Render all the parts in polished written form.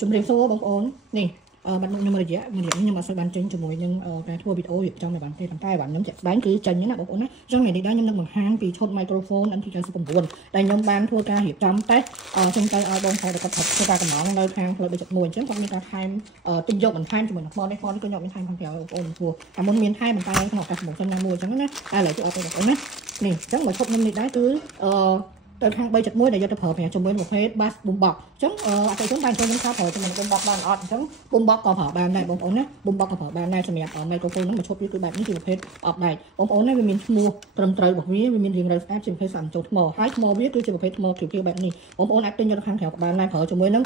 ជំរាបសួរបងប្អូននេះបាត់មុខខ្ញុំរយៈខ្ញុំអត់សូវបានចេញជាមួយនឹងការធ្វើវីដេអូរៀបចំនៅបានទេប៉ុន្តែបាទខ្ញុំចាក់ស្ដែងគឺចេញណាបងប្អូនណាអញ្ចឹងថ្ងៃនេះដែរខ្ញុំនឹងបង្ហាញពីឈុត microphone MT99 ដែលខ្ញុំបានធ្វើការរៀបចំតេស្តចឹងទៅឲ្យបងប្អូនគាត់ធ្វើការកំណងនៅខាងផ្លូវ3.1អញ្ចឹងគាត់មានការថែមទិញយកបន្ថែមជាមួយនឹងហ្មនេះគឺខ្ញុំមានថែមខាងក្រៅបងប្អូនព្រោះតែមុនមានថែមបន្តែក្នុងឱកាសប្រមូលសិនណាមួយអញ្ចឹងណាតែឥឡូវគឺអត់ទេបងប្អូនណានេះអញ្ចឹងមកឈុតខ្ញុំនេះដែរគឺទៅខាង3.1ដែលយកទៅប្រើប្រាស់ជាមួយប្រភេទ bass boom box អញ្ចឹងអតិថិជនបានចូលខ្ញុំប្រើប្រើជាមួយ boom box បានអត់អញ្ចឹង boom box ក៏ប្រើបានដែរបងប្អូនណា boom box ក៏ប្រើបានដែរសម្រាប់ microphone ហ្នឹងមកឈប់វាគឺបែបនេះគឺប្រភេទ off ដែរបងប្អូនណាវាមានឈ្មោះត្រឹមត្រូវរបស់វាមានរាងរៅស្អាតជាប្រភេទសាមញ្ញចូលថ្មហើយថ្មវាគឺជាប្រភេទថ្មខៀវៗបែបនេះបងប្អូនអាចទិញយកទៅខាងក្រៅក៏បានដែរប្រើជាមួយនឹង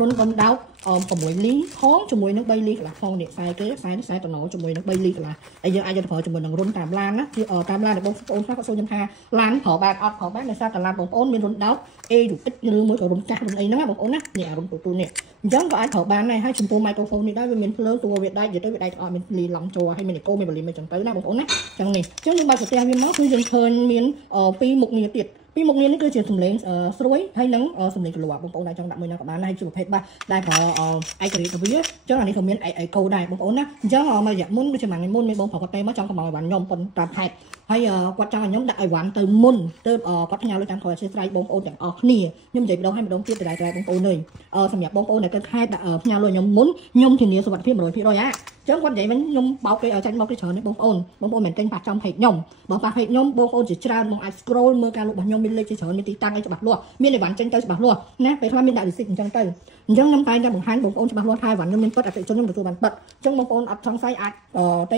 រុនកំដៅ6លីផងជាមួយនឹង3លីកន្លះផងនេះខ្សែគេខ្សែនេះខ្សែតំណជាមួយនឹង3លីកន្លះហើយយើងអាចយកទៅប្រើជាមួយនឹងរុនតាមឡានណាតាមឡានរបស់បងប្អូនខ្លះក៏សួរខ្ញុំថាឡានប្រើបានអត់ប្រើបានដោយសារតែឡានបងប្អូនមានរុនដោត AUX ឬមួយក៏រុនចាស់រុនអីហ្នឹងណាបងប្អូនណានេះអារុនទូនេះអញ្ចឹងក៏អាចប្រើបានដែរហើយចំពោះ microphone នេះដែរវាមានភ្លើងតួវាដែកនិយាយទៅវាដែកអត់មានលីឡង់ចូលហើយមានអេកូមានវ៉ូលីមអញ្ចឹងទៅណាបងប្អូនណាអញ្ចឹងនេះអញ្ចឹងយើងបើកប្រទេសវាមកគឺយើងឃើញមាន2មុខងារទៀតពីមុខងារនេះគឺជាសំឡេងស្រួយហើយនឹងសំឡេងក្រឡប់បងប្អូនអាចចង់ដាក់មួយណាក៏បានដែរជាប្រភេទបាសដែលប្រើឯករាជ្យទៅវាអញ្ចឹងអានេះក៏មានអេកូដែរបងប្អូនណាអញ្ចឹងមករយៈមុនដូចជាម៉ាំងមុនមានបងប្រុសគាត់ទេមកចង់កម្លាំងអីវ៉ាន់ខ្ញុំប៉ុន្តែតាមខេតហើយគាត់ចង់ឲ្យខ្ញុំដាក់អីវ៉ាន់ទៅមុនទៅគាត់ផ្ញើលុយតាមក្រោយអធិស្ឋានបងប្អូនទាំងអស់គ្នាខ្ញុំនិយាយម្ដងហើយម្ដងទៀតតែបងប្អូនអើយសម្រាប់បងប្អូនដែលកើតខេតដាក់ផ្ញើលុយខ្ញុំមុនខ្ញុំធានាសុខភាព 100% ហ่าអញ្ចឹងគាត់និយាយវិញខ្ញុំបោកគេឲ្យចាញ់មកគេច្រើននេះបងប្អូនមិនទិញប៉ះចំពេកខ្ញុំបើប៉ះពេកខ្ញុំបងប្អូនជាច្រើនបងអាច scroll មើលការលក់របស់ខ្ញុំមានលេខជាច្រើនមានទីតាំងអីច្បាស់លាស់មានអីវ៉ាន់ចេញទៅច្បាស់លាស់ណាពេលខ្លះមានដាក់ receipt អញ្ចឹងទៅអញ្ចឹងខ្ញុំតែងតែបង្ហាញបងប្អូនច្បាស់លាស់ថាអីវ៉ាន់ខ្ញុំមានពិតអតិថិជនខ្ញុំទទួលបានពិតអញ្ចឹងបងប្អូនអត់សង្ស័យអាច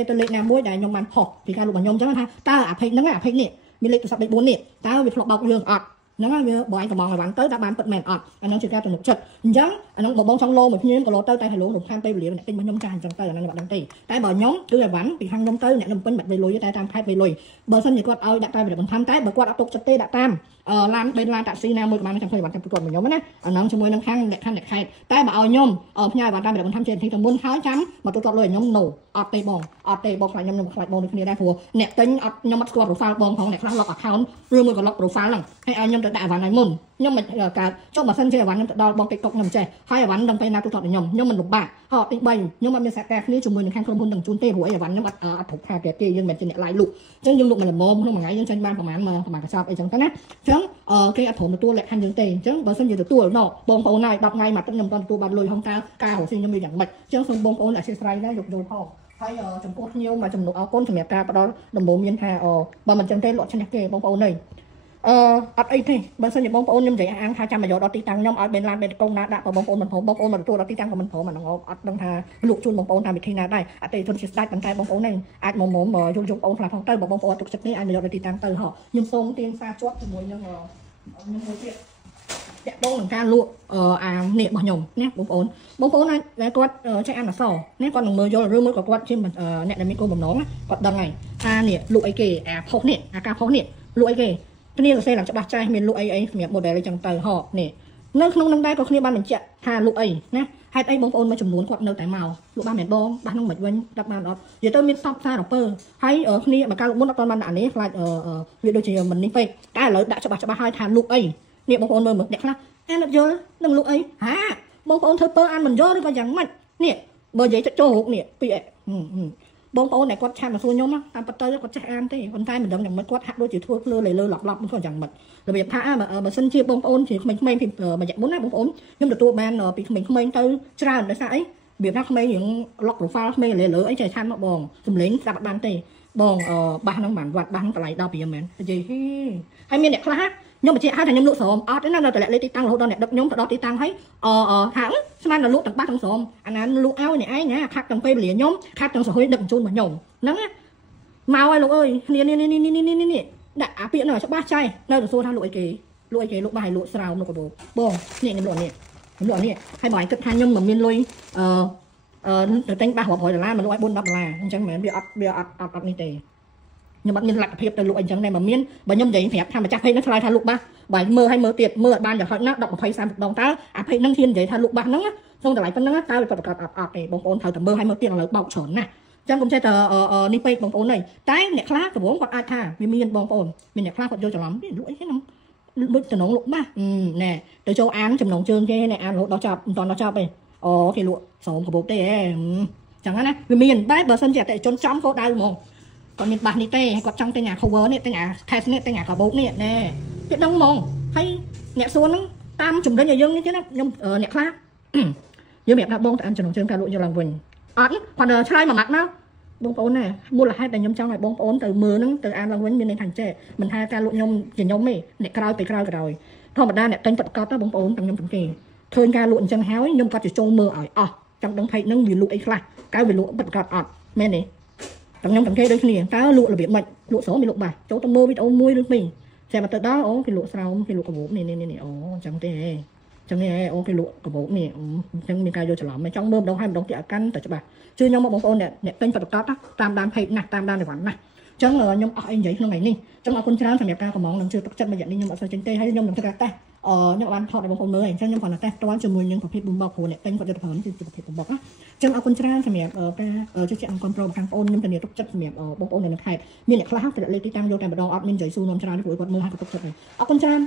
ទៅលេខណាមួយដែលខ្ញុំបានផុសពីការលក់របស់ខ្ញុំអញ្ចឹងថាតើអាពេកហ្នឹងអាពេកនេះមានលេខទូរស័ព្ទ4នេះតើវាធ្លាប់បោកយើងអត់ហ្នឹងហើយវាបើឯងកំងអីវ៉ាន់ទៅតែបានពិតមែនអត់អាហ្នឹងជាការទំនុកចិត្តអញ្ចឹងអាហ្នឹងបងចង់លោមួយភ្ញៀវក៏លោទៅតែហេឡូរំខានពេលវេលាអ្នកទិញរបស់ខ្ញុំចាស់អញ្ចឹងទៅអាហ្នឹងខ្ញុំអត់ដឹងទេតែបើខ្ញុំគឺអីវ៉ាន់ពីខាងខ្ញុំទៅអ្នកខ្ញុំពេញបាត់វេលុយតែតាមខេតវេលុយបើសិនជាគាត់ឲ្យដាក់តែវិរិយបន្ថែមតែបើគាត់អត់ទុកចិត្តទេដាក់តាមឡានឡានតាក់ស៊ីណាមួយក៏បានចាំឃើញអីវ៉ាន់តាមគាត់របស់ខ្ញុំណាអាហ្នឹងជាមួយនឹងខាងអ្នកខេតតែបើឲ្យខ្ញុំផ្ញើអីវ៉ាន់តាមវិរិយបន្ថែមជាទីទៅមុនហើយចាំមកទុកគាត់លុយខ្ញុំ no អត់ទេបងខ្លាចខ្ញុំខ្លាចបងដូចគ្នាដែរព្រោះអ្នកទិញអត់ខ្ញុំអត់ស្គាល់ profile បងផងអ្នកខ្លះ lock account ឬមួយក៏ lock profile ហ្នឹងហើយឲ្យខ្ញុំទៅដាក់អីវ៉ាន់ឲ្យមុនខ្ញុំមិនកើតចុះបើសិនជាអីវ៉ាន់ខ្ញុំទៅដល់បង TikTok ខ្ញុំចេះហើយអីវ៉ាន់ដល់ពេលណាទូទាត់ខ្ញុំមិនលំបាកហត់ទី3ខ្ញុំអត់មានសហការគ្នាជាមួយនឹងខាងក្រុមហ៊ុនទាំងជូនទេព្រោះអីវ៉ាន់ខ្ញុំអត់គ្រប់ខាតទេយើងមិនមែនជាអ្នក live លក់អញ្ចឹងយើងលក់មិនល្មមក្នុងមួយថ្ងៃយើងចេញបានប្រហែលកញ្ចប់អីចឹងទៅណាអញ្ចឹងគេអត់ព្រមទទួលលក្ខខណ្ឌយើងទេអញ្ចឹងបើសិនជាទទួលបងប្អូនណា10ថ្ងៃមកទឹកខ្ញុំមិនទាន់ទទួលបានលុយហងតើការរកស៊ីខ្ញុំមានយ៉ាងម៉េចអញ្ចឹងសូមបងប្អូនអធិស្ឋានដែរយកយល់ផងហើយចំពោះខ្ញុំមកចំណុចអរគុណសម្រាប់ការផ្ដល់ដំបូងមានថាបើមិនចឹងទេលក់ឈ្នះគេបងប្អូនអើយអត់អីទេបើសិនជាបងប្អូនខ្ញុំនិយាយអាងថាចាំមកយកដល់ទីតាំងខ្ញុំឲ្យបេនឡានបេនកុងណាដាក់បងប្អូនមិនព្រមបងប្អូនមកទទួលដល់ទីតាំងក៏មិនព្រមអាហ្នឹងអត់ដឹងថាលក់ជូនបងប្អូនតាមវិធីណាដែរអតិថិជនជាស្ដេចប៉ុន្តែបងប្អូនហ្នឹងអាចមកយកបងប្អូនខ្លះផងទៅបើបងប្អូនអត់ទុកចិត្តនេះអាចមកយកដល់ទីតាំងទៅខ្ញុំសូមទាញសារជាប់ជាមួយនឹងខ្ញុំមួយទៀតតាក់ទងនឹងការលក់អានេះរបស់ខ្ញុំណាបងប្អូនអាចដែលគាត់ចេះអានអក្សរនេះគាត់នឹងមើលយល់ឬមួយក៏គាត់ជាអ្នកដែលមានគោលបំណងគាត់ដឹងហើយថានេះលក់អីគេអាផុសនេះអាការផុសនេះលក់អីគេគ្នាសរសេរឡើងច្បាស់ចាស់មានលក់អីសម្រាប់ model អីចឹងទៅនេះនៅក្នុងនឹងដែរក៏គ្នាបានបញ្ជាក់ថាលក់អីណាហេតុអីបងប្អូនមួយចំនួនគាត់នៅតែមកលក់បានមែនបងបាសនឹងមិនវិញដាក់បានអត់និយាយទៅមានសពសាររពើហើយគ្នាបើការលក់មុនអត់បានដាក់អានេះខ្លាចវាដូចជាមិននេះពេកតែឥឡូវដាក់ច្បាស់ហើយថាលក់អីនេះបងប្អូនមើលអ្នកខ្លះអានអត់យល់នឹងលក់អីហាបងប្អូនធ្វើពើអានមិនយល់ឬក៏យ៉ាងម៉េចនេះបើនិយាយចូលរូបនេះពីបងប្អូនដែលគាត់ឆាតមកសួរខ្ញុំតាមពិតទៅគាត់ចេះអានទេប៉ុន្តែមិនដឹងយ៉ាងម៉េចគាត់ហាក់ដូចជាធ្វើភ្លឺលើឡប់មិនក៏យ៉ាងម៉េចរបៀបថាបើសិនជាបងប្អូនជាក្មេងៗពីមួយរយៈមុនណាបងប្អូនខ្ញុំទទួលបានពីក្មេងៗទៅច្រើនដោយសារអីរបៀបថាក្មេងយើង lock profile ក្មេងលើអីចេះឆាតមកបងសំឡេងស្ដាប់បានទេបងបាសហ្នឹងបានវត្តបាសហ្នឹងតម្លៃ10%មែននិយាយហើយមានអ្នកខ្លះខ្ញុំបញ្ជាក់ឲ្យថាខ្ញុំលក់ស្រោមអត់ទេណានៅតែលេខទីតាំងរហូតដល់អ្នកដឹកខ្ញុំទៅដល់ទីតាំងហើយថាស្មានតែលក់ទាំងបាសទាំងស្រោមអាណាលក់ឲ្យអ្នកឯងណាខាត់ទាំងពេលវេលាខ្ញុំខាត់ទាំងសហួយដឹកជូនរបស់ខ្ញុំហ្នឹងមកឲ្យលោកអើយគ្នានេះដាក់អាពាក្យនោះច្បាស់ចៃនៅទៅសួរថាលក់អីគេលក់បាសឲ្យលក់ស្រោមនោះក៏បងនេះខ្ញុំលក់នេះហើយបងឯងគិតថាខ្ញុំមិនមានលុយទៅទិញបាសរាប់រយដុល្លារមកលក់ឲ្យ4-10ដុល្លារអញ្ចឹងមិនមែនវាអត់នេះទេខ្ញុំអត់មានលទ្ធភាពទៅលក់អីចឹងដែរបើមានបើខ្ញុំនិយាយប្រាប់ថាម្ចាស់ពេកហ្នឹងឆ្លើយថាលក់បាសបើមើលឲ្យមើលទៀតមើលអត់បានយ៉ាងហោចណាស់10 20 30ដងតើអាពេកហ្នឹងហ៊ាននិយាយថាលក់បាសហ្នឹងក្នុងតម្លៃប៉ុណ្ណឹងតើវាប្រកាសអត់ទេបងប្អូនត្រូវតែមើលឲ្យមើលទៀតឥឡូវបោកច្រើនណាស់អញ្ចឹងកុំចេះតែនេះពេកបងប្អូនអើយតែអ្នកខ្លះដំបូងគាត់អាចថាវាមានបងប្អូនមានអ្នកខ្លះគាត់យកច្រឡំលក់អីហ្នឹងលុចតំណងលក់បាសណែទៅចូលអានចំណងជើងគេណែអានរហូតដល់ចប់មិនដល់ចប់ទេ Ồ thì lụa số của bố tê chẳng hạn này vì miền bác bờ sân trẻ tại trốn trong cô đau mà còn miền bản đi tê hay còn trong tê nhà cover này tê nhà test này tê nhà cả bố này nè biết đông mong hay nhẹ xuống nó tam chùm đến nhà dân như thế nào nhưng ở nhẹ khác với mẹ đã bông tại ăn trồng trên cả lụa nhiều lòng vườn còn trai mà mặc nó bông ốn này mua là hai tay nhôm trong này bông ốn từ mưa nó từ ăn lòng vườn bên này thành trẻ mình hai ca lụa nhôm chỉ nhôm mì nè cào từ cào rồi thôi mà đa nè tên vật có tới bông ốn trong nhôm trong kỳ thôi ca lụa chân héo nhôm có chỉ trông mưa ở trong đống thấy nó vì lụa ấy là cái vì lụa bật gọt men này trong nhôm trong kia đấy này cái lụa là bị mệnh lụa số bị lụa bà chỗ trong mưa bị ấu muối nước mình xem mà từ đó ố cái lụa sao cái lụa của bố này ố chẳng nghe ô cái lụa của bố này chẳng mình cài vô trở lắm mà trong bơm đâu hai đống chả căn tại cho bà chưa nhau một bông ôn nè tên Phật đó tam đam hay nè tam đam để quản này chẳng ngờ nhom anh vậy hôm ngày đi chẳng là con trai phải đẹp cao của món làm chưa tất chân mà dẫn đi nhưng mà sao trên tê hay nhom làm sao ta nhưng mà ăn thọ để bông ôn mới chẳng nhom còn là ta toán chừng 10 nhưng phải bùm bọc hồ nè tên Phật được hưởng thì phải bùm bọc á chẳng là con trai phải đẹp cho chị ăn con pro càng ôn nhưng phải đẹp tất chất phải đẹp bông ôn này là hay miền này khác phải lấy tí tăng vô càng bật đòn ọt miền dậy su nôm trai nó phủi quạt mưa hai cái tất chất này con trai